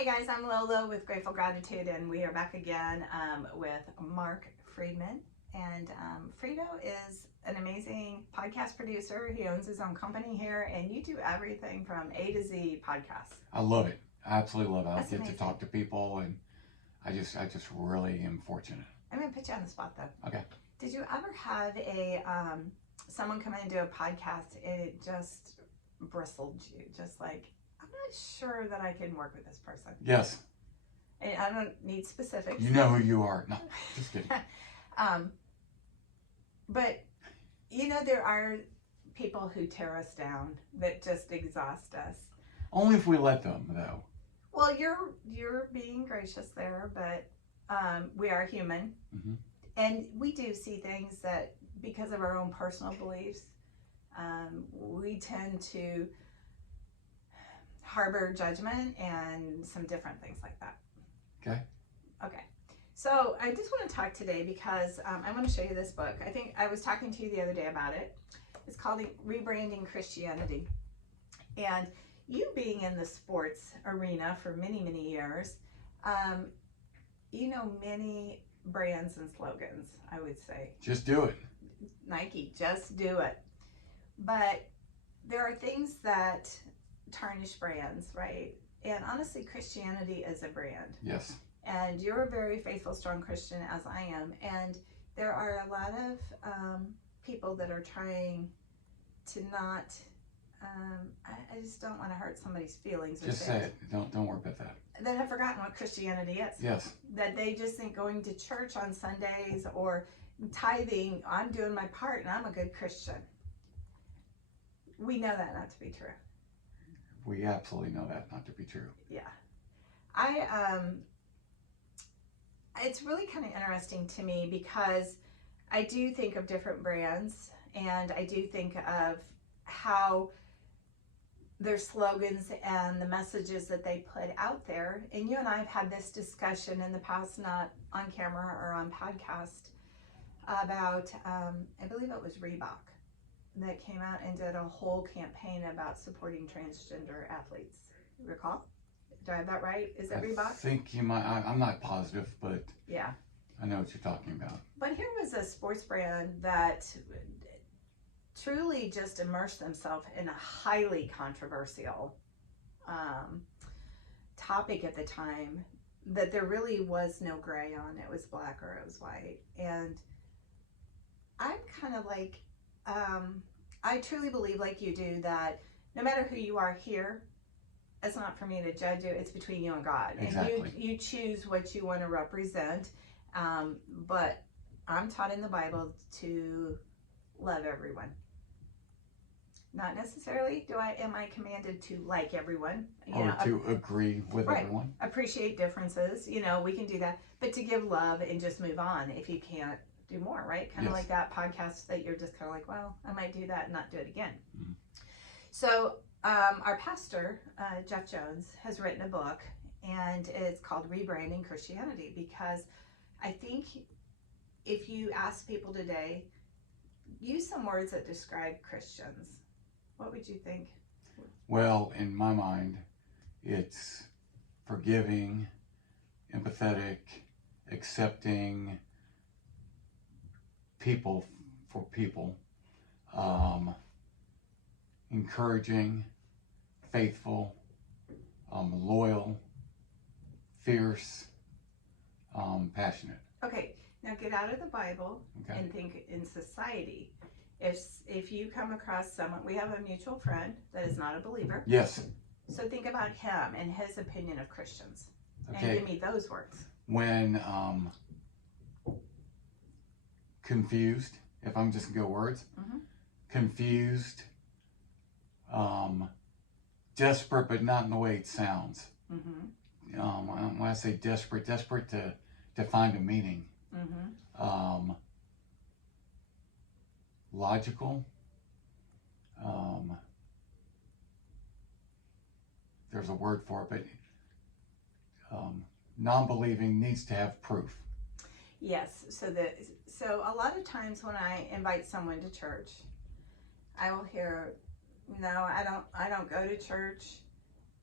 Hey guys, I'm LoLo with Grateful Gratitude, and we are back again with Mark Friedman. And Frito is an amazing podcast producer. He owns his own company here, and you do everything from A to Z podcasts. I love it. I absolutely love it. That's I get amazing. to talk to people, and I just really am fortunate. I'm gonna put you on the spot though. Okay. Did you ever have a someone come in and do a podcast and it just bristled you, just like, I'm not sure that I can work with this person? Yes. And I don't need specifics. You know who you are. No, just kidding. But you know, there are people who tear us down, that just exhaust us. Only if we let them, though. Well, you're being gracious there, but we are human, and we do see things that, because of our own personal beliefs, we tend to harbor judgment and some different things like that. Okay. Okay. So I just want to talk today because I want to show you this book. I think I was talking to you the other day about it. It's called Rebranding Christianity. And you being in the sports arena for many, many years, you know many brands and slogans, I would say. Just do it. Nike, just do it. But there are things that tarnish brands, right? And honestly, Christianity is a brand. Yes. And you're a very faithful, strong Christian, as I am. And there are a lot of people that are trying to not, I just don't want to hurt somebody's feelings. Just say it. Don't worry about that. That have forgotten what Christianity is. Yes. That they just think going to church on Sundays or tithing, I'm doing my part and I'm a good Christian. We know that not to be true. We absolutely know that not to be true. Yeah. It's really kind of interesting to me because I do think of different brands, and I do think of how their slogans and the messages that they put out there. And you and I have had this discussion in the past, not on camera or on podcast, about, I believe it was Reebok, that came out and did a whole campaign about supporting transgender athletes. You recall? Do I have that right? Is it Reebok? I think you might. I'm not positive, but yeah, I know what you're talking about. But here was a sports brand that truly just immersed themselves in a highly controversial topic at the time, that there really was no gray on. It was black or it was white. And I'm kind of like, I truly believe, like you do, that no matter who you are here, it's not for me to judge you. It's between you and God. Exactly. And you choose what you want to represent. But I'm taught in the Bible to love everyone. Not necessarily am I commanded to like everyone. To agree with everyone. Appreciate differences. We can do that. But to give love and just move on if you can't do more, right? Kind of like that podcast that you're just kind of like, well, I might do that and not do it again. Mm-hmm. So our pastor, Jeff Jones, has written a book, and it's called Rebranding Christianity, because I think if you ask people today, use some words that describe Christians, what would you think? Well, in my mind, it's forgiving, empathetic, accepting, people for people, encouraging, faithful, loyal, fierce, passionate. Okay, now get out of the Bible and think in society. If you come across someone, we have a mutual friend that is not a believer. Yes. So think about him and his opinion of Christians. Okay. And give me those words. When confused, if I'm just gonna go words, confused, desperate, but not in the way it sounds. When I say desperate to find a meaning. Logical. There's a word for it, but non-believing needs to have proof. Yes. So a lot of times when I invite someone to church, I will hear, no, I don't go to church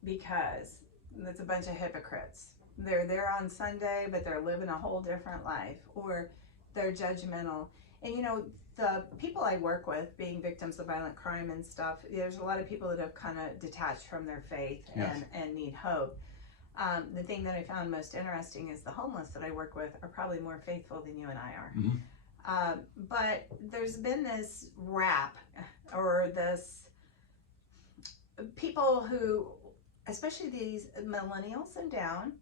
because that's a bunch of hypocrites. They're there on Sunday, but they're living a whole different life, or they're judgmental. And you know, the people I work with, being victims of violent crime and stuff, there's a lot of people that have kind of detached from their faith Yes. and need hope. The thing that I found most interesting is the homeless that I work with are probably more faithful than you and I are. Mm-hmm. But there's been this rap, or this people who, especially these millennials and down,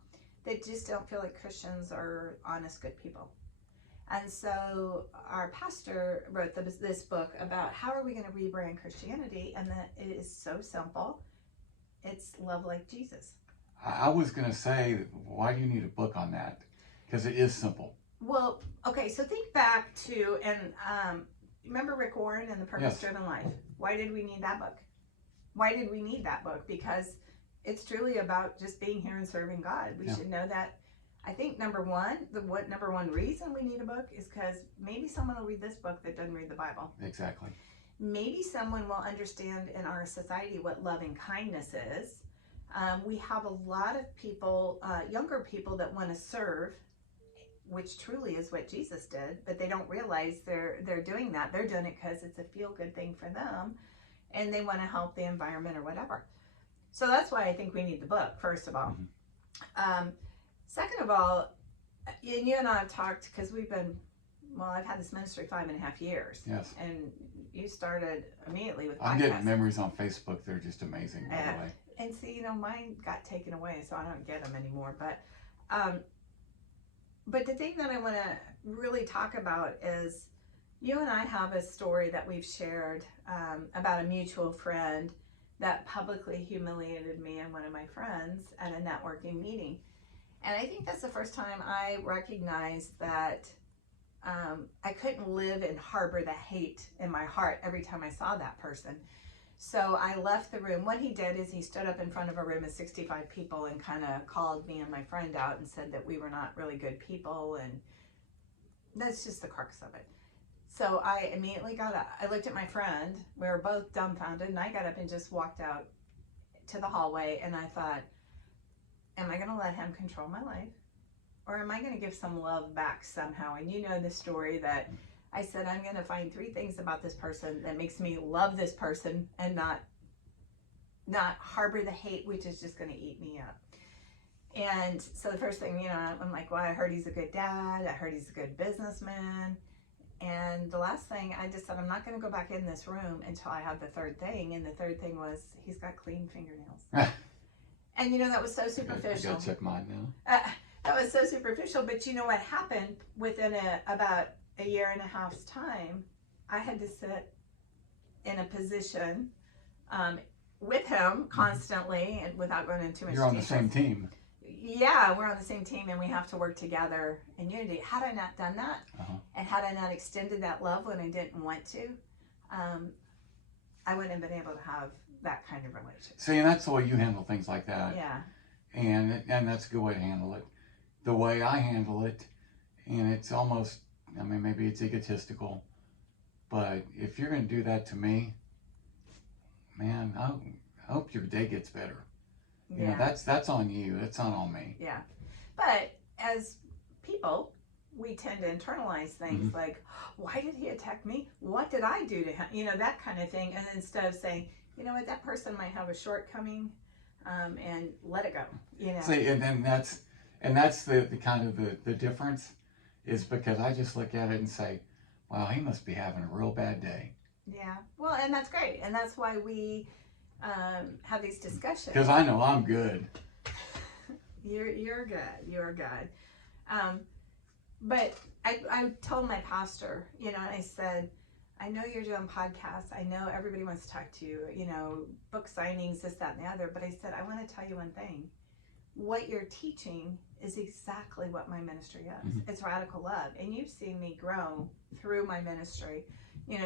they just don't feel like Christians are honest, good people. And so our pastor wrote this book about how are we going to rebrand Christianity, and that it is so simple. It's love like Jesus. I was going to say, why do you need a book on that? Because it is simple. Well, okay, so think back to, and remember Rick Warren and the Purpose-Driven Life? Why did we need that book? Why did we need that book? Because it's truly about just being here and serving God. We should know that. I think number one reason we need a book is because maybe someone will read this book that doesn't read the Bible. Exactly. Maybe someone will understand in our society what loving kindness is. We have a lot of people, younger people, that want to serve, which truly is what Jesus did, but they don't realize they're doing that. They're doing it because it's a feel-good thing for them, and they want to help the environment or whatever. So that's why I think we need the book, first of all. Mm-hmm. Second of all, you and I have talked, because I've had this ministry 5.5 years. Yes. And you started immediately with podcasts. I'm getting memories on Facebook. They're just amazing, by the way. And see, mine got taken away, so I don't get them anymore. But the thing that I want to really talk about is, you and I have a story that we've shared about a mutual friend that publicly humiliated me and one of my friends at a networking meeting. And I think that's the first time I recognized that I couldn't live and harbor the hate in my heart every time I saw that person. So I left the room. What he did is he stood up in front of a room of 65 people and kind of called me and my friend out and said that we were not really good people, and that's just the crux of it. So I immediately got up. I looked at my friend. We were both dumbfounded, and I got up and just walked out to the hallway, and I thought, am I going to let him control my life? Or am I going to give some love back somehow? And you know the story that I said, I'm going to find 3 things about this person that makes me love this person and not harbor the hate, which is just going to eat me up. And so the first thing, I'm like, well, I heard he's a good dad. I heard he's a good businessman. And the last thing, I just said, I'm not going to go back in this room until I have the 3rd thing. And the 3rd thing was, he's got clean fingernails. And that was so superficial. I gotta check mine now. That was so superficial. But you know what happened? Within about a 1.5 years' time, I had to sit in a position with him constantly, and without going into too much detail. You're on the same team. Yeah, we're on the same team, and we have to work together in unity. Had I not done that, and had I not extended that love when I didn't want to, I wouldn't have been able to have that kind of relationship. See, and that's the way you handle things like that. Yeah. And that's a good way to handle it. The way I handle it, and it's almost, maybe it's egotistical, but if you're going to do that to me, man, I hope your day gets better. Yeah. That's on you. It's not on me. Yeah. But as people, we tend to internalize things like, why did he attack me? What did I do to him? That kind of thing. And instead of saying, what, that person might have a shortcoming, and let it go. See, and then that's the kind of the difference, is because I just look at it and say, wow, he must be having a real bad day. Yeah. Well, and that's great. And that's why we have these discussions. Because I know I'm good. You're good. You're good. But I told my pastor, I said, I know you're doing podcasts. I know everybody wants to talk to you, book signings, this, that, and the other. But I said, I want to tell you one thing. What you're teaching is exactly what my ministry is. It's radical love. And you've seen me grow through my ministry,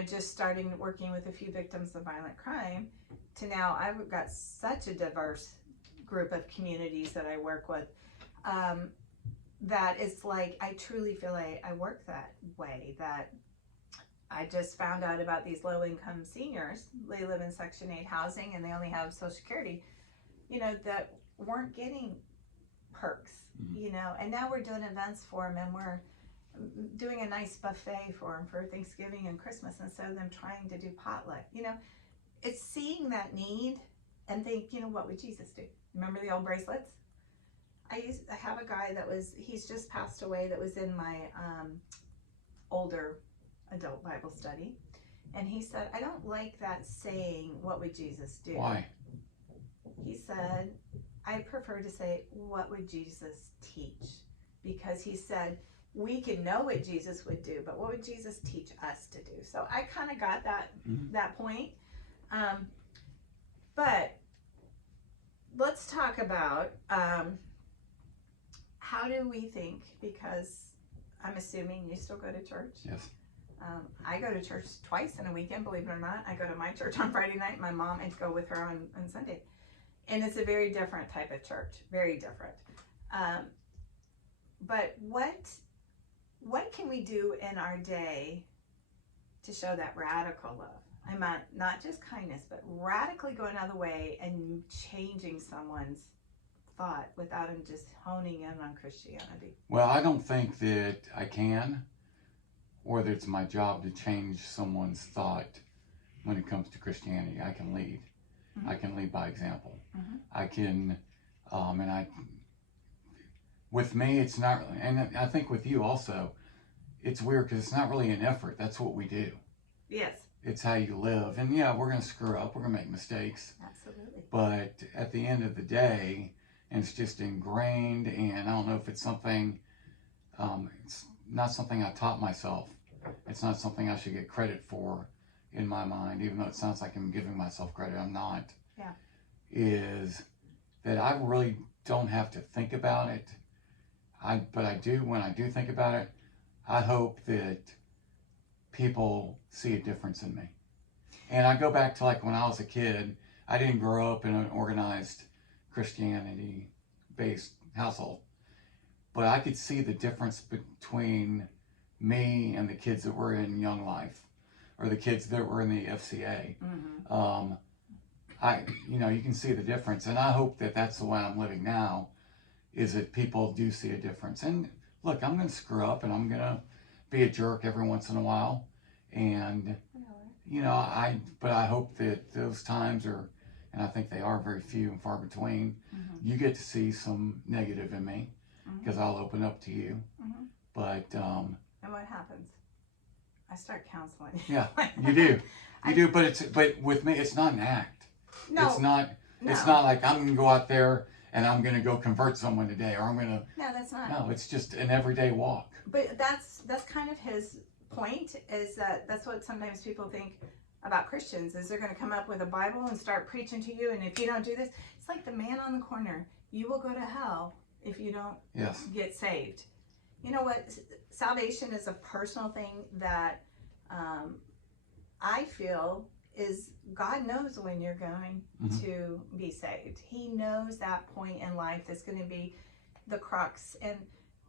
just starting working with a few victims of violent crime to now I've got such a diverse group of communities that I work with, that it's like I truly feel like I work that way. That I just found out about these low-income seniors. They live in Section 8 housing and they only have Social Security. That weren't getting perks, Mhm. you know, and now we're doing events for them, and we're doing a nice buffet for them for Thanksgiving and Christmas instead of them trying to do potluck. You know, it's seeing that need and think, you know, what would Jesus do? Remember the old bracelets? I have a guy he's just passed away, that was in my older adult Bible study. And he said, I don't like that saying, what would Jesus do? Why? He said, I prefer to say, what would Jesus teach? Because he said, we can know what Jesus would do, but what would Jesus teach us to do? So I kind of got that point. But let's talk about how do we think, because I'm assuming you still go to church. Yes. I go to church twice in a weekend, believe it or not. I go to my church on Friday night. My mom, and go with her on Sunday. And it's a very different type of church, very different. But what can we do in our day to show that radical love? I meant not just kindness, but radically going out of the way and changing someone's thought without them just honing in on Christianity. Well, I don't think that I can, or that it's my job to change someone's thought when it comes to Christianity. I can lead. Mm-hmm. I can lead by example. Mm-hmm. I can, with me, it's not, and I think with you also, it's weird because it's not really an effort. That's what we do. Yes. It's how you live. And yeah, we're going to screw up. We're going to make mistakes. Absolutely. But at the end of the day, and it's just ingrained, and I don't know if it's something, it's not something I taught myself. It's not something I should get credit for in my mind, even though it sounds like I'm giving myself credit. I'm not. Yeah. Is that I really don't have to think about it. But I do, when I do think about it, I hope that people see a difference in me. And I go back to like when I was a kid, I didn't grow up in an organized Christianity-based household. But I could see the difference between me and the kids that were in Young Life, or the kids that were in the FCA. Mm-hmm. You can see the difference. And I hope that that's the way I'm living now, is that people do see a difference. And look, I'm going to screw up, and I'm going to be a jerk every once in a while. And, but I hope that those times are, and I think they are very few and far between, Mm-hmm. you get to see some negative in me, because Mm-hmm. I'll open up to you. Mm-hmm. But, and what happens? I start counseling. yeah, you do. You do, but with me, it's not an act. No. It's not like I'm going to go out there and I'm going to go convert someone today, or I'm going to. No, that's not. No, it's just an everyday walk. But that's kind of his point, is that's what sometimes people think about Christians, is they're going to come up with a Bible and start preaching to you, and if you don't do this, it's like the man on the corner. You will go to hell if you don't get saved. You know what? Salvation is a personal thing that I feel is God knows when you're going to be saved. He knows that point in life that's going to be the crux. And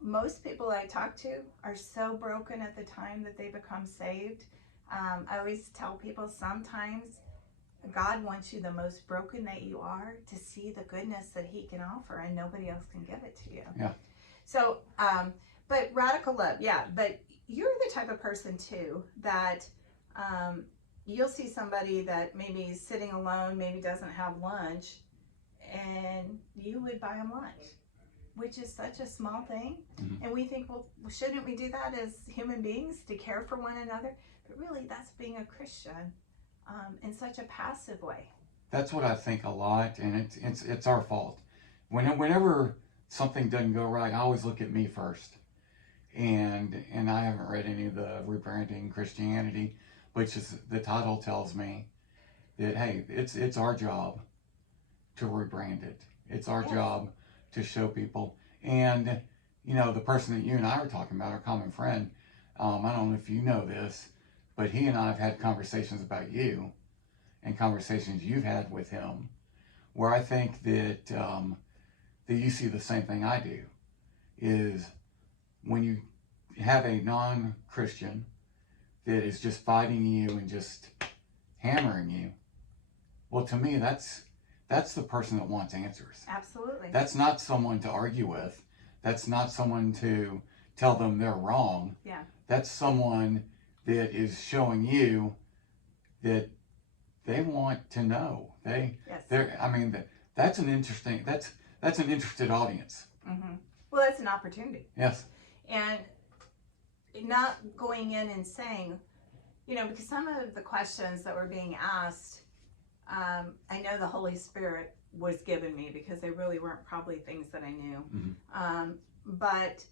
most people I talk to are so broken at the time that they become saved. I always tell people, sometimes God wants you the most broken that you are to see the goodness that he can offer, and nobody else can give it to you. Yeah. So, but radical love, yeah. But you're the type of person too that you'll see somebody that maybe is sitting alone, maybe doesn't have lunch, and you would buy them lunch, which is such a small thing. Mm-hmm. And we think, well, shouldn't we do that as human beings, to care for one another? But really, that's being a Christian in such a passive way. That's what I think a lot, and it's our fault. Whenever something doesn't go right, I always look at me first. And I haven't read any of the Rebranding Christianity, but just the title tells me that, hey, it's our job to rebrand it. It's our job to show people. And the person that you and I were talking about, our common friend, I don't know if you know this, but he and I have had conversations about you, and conversations you've had with him, where I think that that you see the same thing I do, is when you have a non-Christian that is just fighting you and just hammering you. Well, to me, that's that's the person that wants answers. Absolutely. That's not someone to argue with. That's not someone to tell them they're wrong. Yeah. That's someone that is showing you that they want to know. They're. I mean, that's an interested audience. Mm-hmm. Well, that's an opportunity. Yes. And not going in and saying, because some of the questions that were being asked, I know the Holy Spirit was given me because they really weren't probably things that I knew. Mm-hmm. But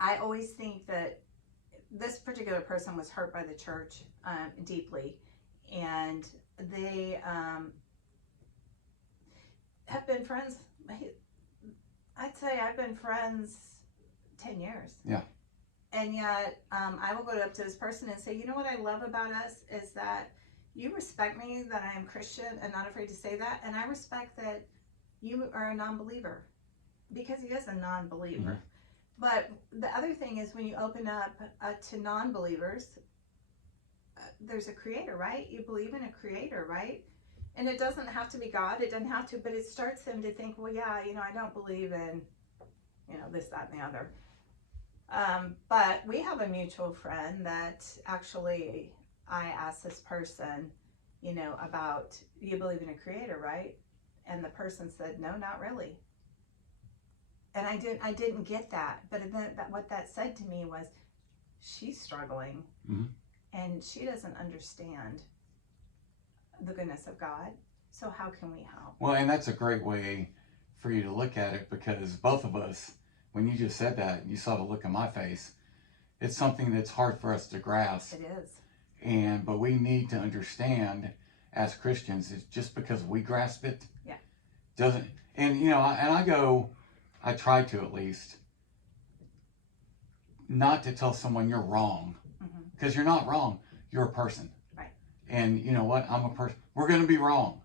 I always think that this particular person was hurt by the church deeply, and they have been friends. I'd say I've been friends 10 years. Yeah. And yet, I will go up to this person and say, you know what I love about us is that you respect me, that I am Christian and not afraid to say that. And I respect that you are a non-believer, because he is a non-believer. Mm-hmm. But the other thing is, when you open up to non-believers, there's a creator, right? You believe in a creator, right? And it doesn't have to be God. It doesn't have to, but it starts them to think, well, yeah, I don't believe in, this, that, and the other. But we have a mutual friend that actually I asked this person, about, you believe in a creator, right? And the person said, no, not really. And I didn't get that. But then what that said to me was, she's struggling. Mm-hmm. And she doesn't understand the goodness of God. So how can we help? Well, and that's a great way for you to look at it, because both of us, when you just said that, you saw the look on my face. It's something that's hard for us to grasp. It is. But we need to understand as Christians, it's just because we grasp it, doesn't. And I try to, at least, not to tell someone you're wrong, because you're not wrong. You're a person. Right. And you know what? I'm a person. We're going to be wrong.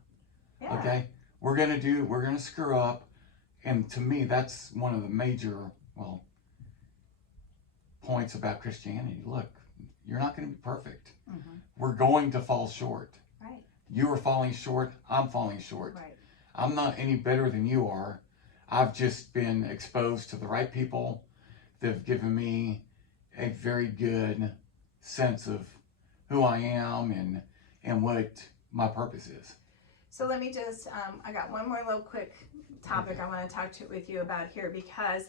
Yeah. Okay. We're going to screw up. And to me, that's one of the major, points about Christianity. Look, you're not going to be perfect. Mm-hmm. We're going to fall short. Right. You are falling short. I'm falling short. Right. I'm not any better than you are. I've just been exposed to the right people that have given me a very good sense of who I am and what my purpose is. So let me just, I got one more little quick topic I want to talk with you about here, because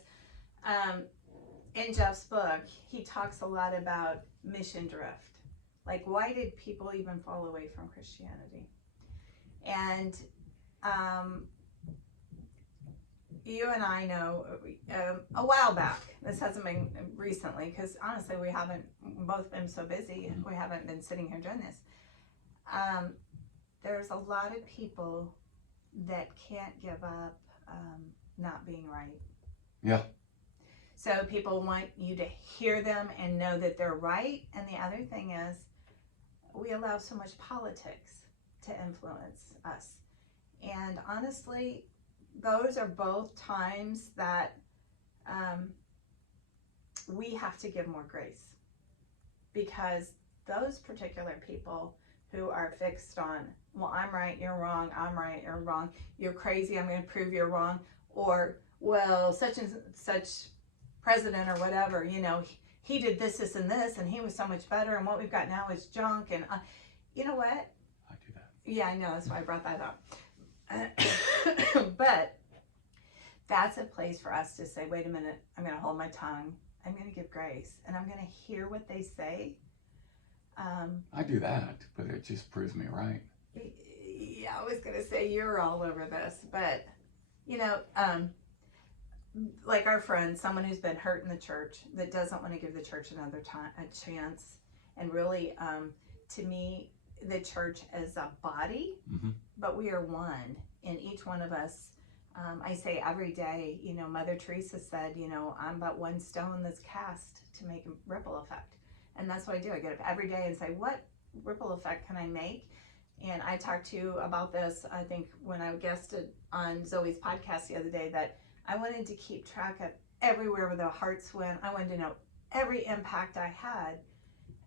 in Jeff's book, he talks a lot about mission drift. Like, why did people even fall away from Christianity? And you and I know a while back, this hasn't been recently, because honestly we haven't both been so busy, and we haven't been sitting here doing this. There's a lot of people that can't give up not being right. Yeah. So people want you to hear them and know that they're right. And the other thing is, we allow so much politics to influence us. And honestly, those are both times that we have to give more grace, because those particular people who are fixed on, well, I'm right, you're wrong, I'm right, you're wrong, you're crazy, I'm going to prove you're wrong, or, well, such and such president or whatever, he did this, this, and this, and he was so much better, and what we've got now is junk, and you know what? I do that. Yeah, I know, that's why I brought that up. But that's a place for us to say, wait a minute, I'm going to hold my tongue, I'm going to give grace, and I'm going to hear what they say. I do that, but it just proves me right. Yeah, I was going to say you're all over this, but like our friend, someone who's been hurt in the church, that doesn't want to give the church another a chance. And really, to me, the church is a body, but we are one. And each one of us, I say every day, Mother Teresa said, I'm but one stone that's cast to make a ripple effect. And that's what I do. I get up every day and say, what ripple effect can I make? And I talked to you about this, I think, when I guested on Zoe's podcast the other day, that I wanted to keep track of everywhere where the hearts went. I wanted to know every impact I had.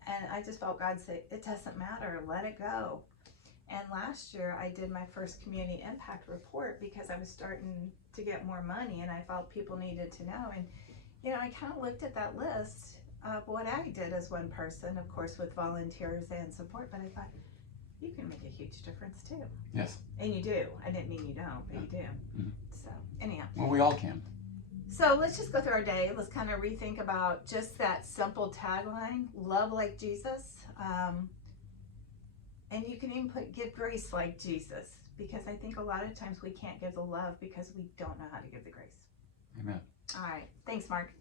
And I just felt God say, it doesn't matter, let it go. And last year I did my first community impact report because I was starting to get more money and I felt people needed to know. And, you know, I kind of looked at that list of what I did as one person, of course, with volunteers and support, but I thought, you can make a huge difference too. Yes. And you do. I didn't mean you don't, but you do. Mm-hmm. So, anyhow. Well, we all can. So let's just go through our day. Let's kind of rethink about just that simple tagline, love like Jesus. And you can even put give grace like Jesus, because I think a lot of times we can't give the love because we don't know how to give the grace. Amen. All right. Thanks, Mark.